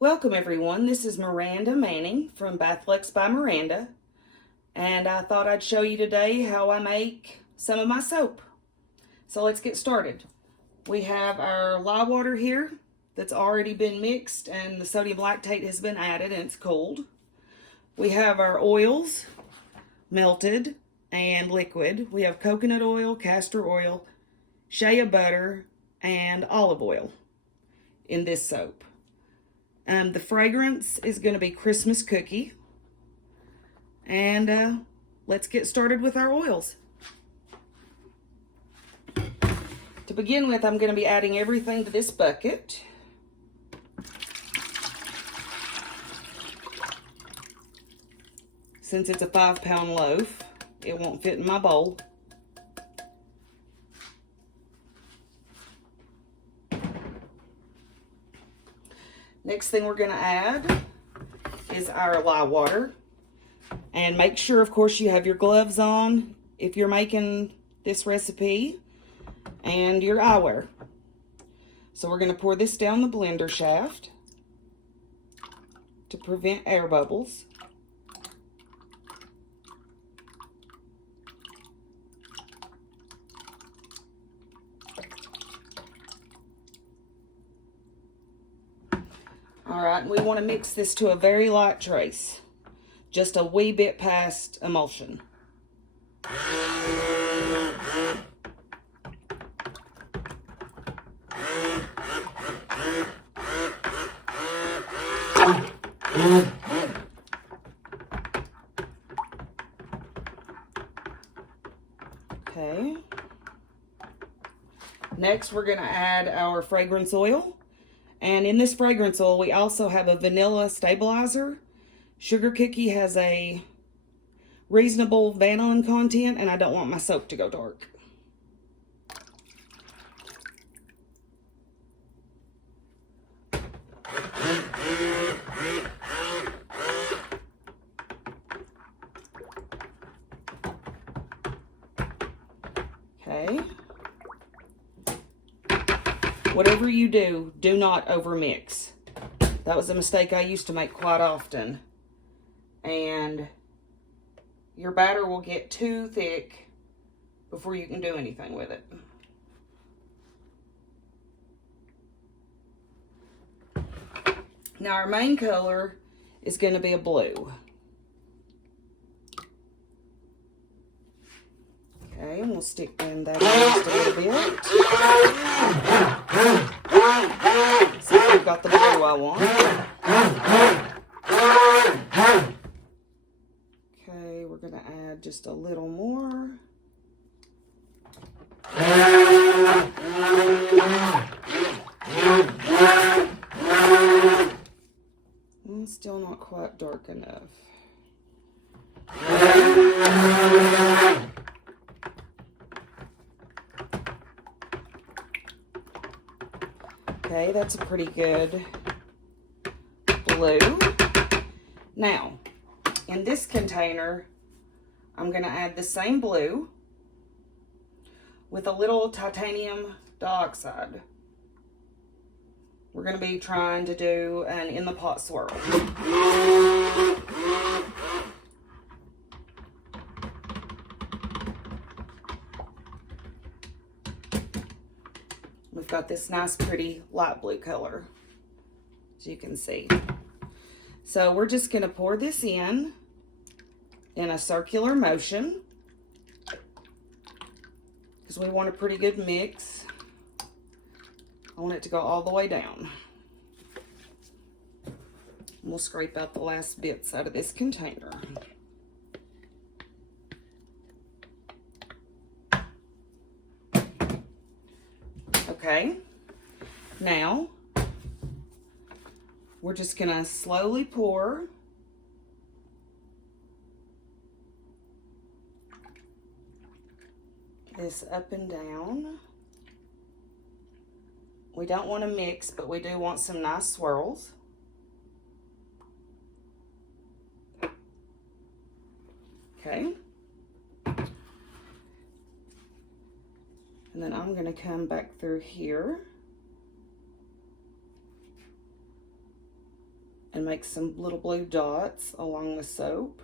Welcome everyone, this is Miranda Manning from Bathlux by Miranda, and I thought I'd show you today how I make some of my soap. So let's get started. We have our lye water here that's already been mixed and the sodium lactate has been added and it's cooled. We have our oils, melted and liquid. We have coconut oil, castor oil, shea butter, and olive oil in this soap. The fragrance is going to be Christmas cookie. And let's get started with our oils. To begin with, I'm going to be adding everything to this bucket. Since it's a 5-pound loaf, it won't fit in my bowl. Next thing we're going to add is our lye water. And make sure, of course, you have your gloves on if you're making this recipe and your eyewear. So we're going to pour this down the blender shaft to prevent air bubbles. All right, we want to mix this to a very light trace, just a wee bit past emulsion. Okay. Next, we're going to add our fragrance oil. And in this fragrance oil, we also have a vanilla stabilizer. Sugar Cookie has a reasonable vanillin content, and I don't want my soap to go dark. Okay. Whatever you do, do not overmix. That was a mistake I used to make quite often. And your batter will get too thick before you can do anything with it. Now our main color is going to be a blue. Okay, and we'll stick in that just a little bit. See if we've got the blue I want. Okay, we're going to add just a little more. Still not quite dark enough. Okay, that's a pretty good blue. Now, in this container, I'm going to add the same blue with a little titanium dioxide. We're going to be trying to do an in the pot swirl. We've got this nice pretty light blue color, as you can see. So we're just going to pour this in a circular motion because we want a pretty good mix. I want it to go all the way down. We'll scrape out the last bits out of this container. Okay, now we're just gonna slowly pour this up and down. We don't want to mix, but we do want some nice swirls. Okay. And then I'm going to come back through here and make some little blue dots along the soap.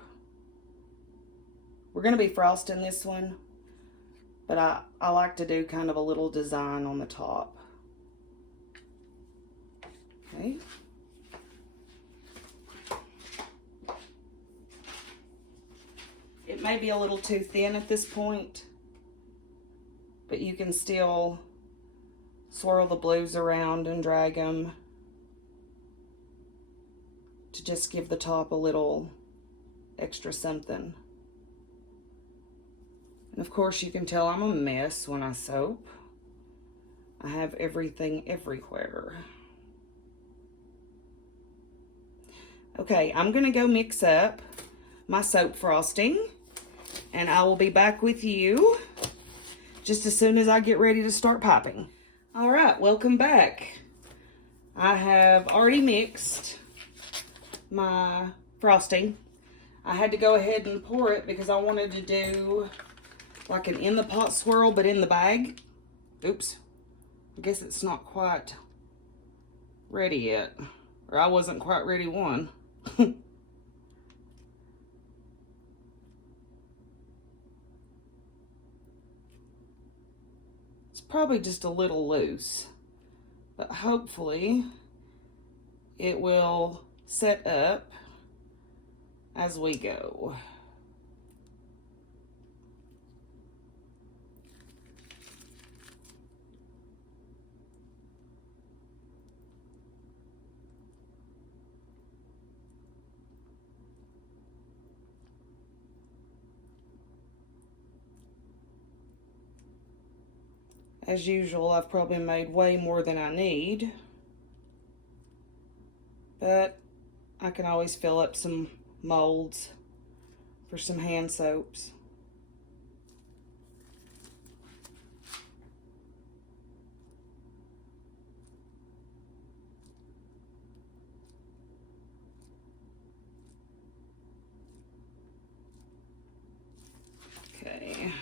We're going to be frosting this one, but I like to do kind of a little design on the top. Okay. It may be a little too thin at this point, but you can still swirl the blues around and drag them to just give the top a little extra something. And of course you can tell I'm a mess when I soap. I have everything everywhere. Okay, I'm gonna go mix up my soap frosting, and I will be back with you just as soon as I get ready to start popping. All right, welcome back. I have already mixed my frosting. I had to go ahead and pour it because I wanted to do like an in the pot swirl, but in the bag. Oops, I guess it's not quite ready yet, or I wasn't quite ready one. Probably just a little loose, but hopefully it will set up as we go. As usual, I've probably made way more than I need, but I can always fill up some molds for some hand soaps. Okay.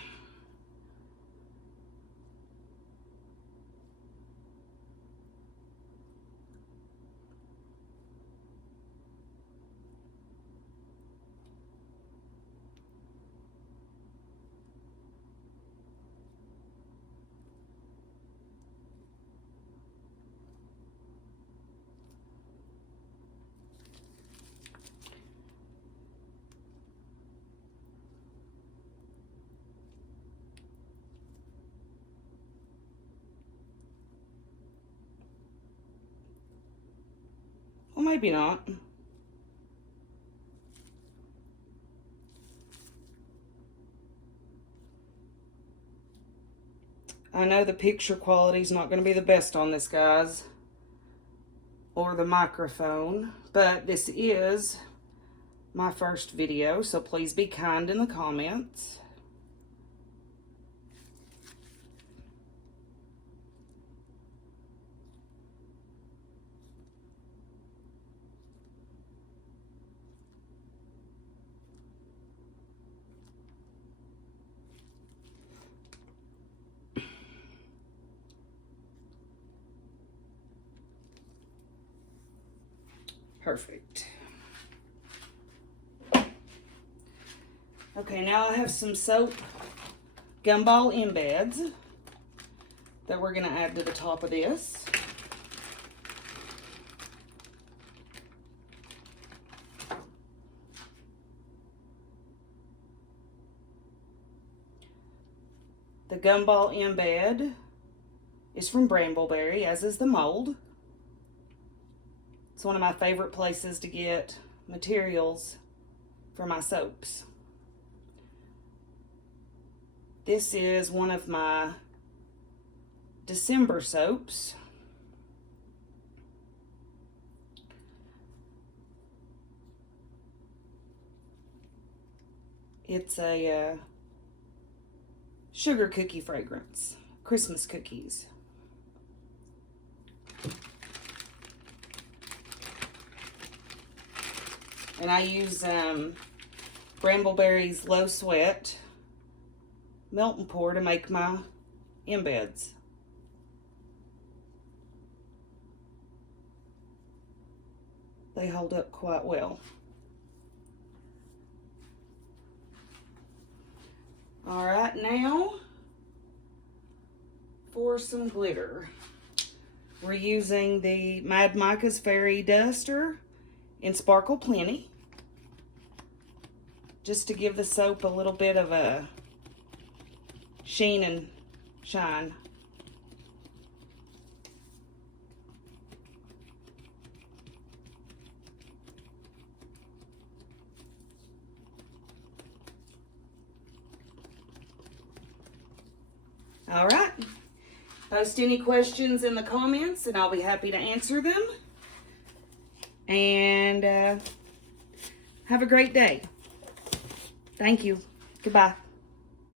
Well, maybe not. I know the picture quality is not going to be the best on this, guys, or the microphone, but this is my first video, so please be kind in the comments. Perfect. Okay, now I have some soap gumball embeds that we're going to add to the top of this. The gumball embed is from Brambleberry, as is the mold. It's one of my favorite places to get materials for my soaps. This is one of my December soaps. It's a sugar cookie fragrance, Christmas cookies. And I use Brambleberry's Low Sweat melt and pour to make my embeds. they hold up quite well. All right, now for some glitter. We're using the Mad Micah's Fairy Duster in Sparkle Plenty, just to give the soap a little bit of a sheen and shine. All right. Post any questions in the comments and I'll be happy to answer them. And have a great day. Thank you. Goodbye.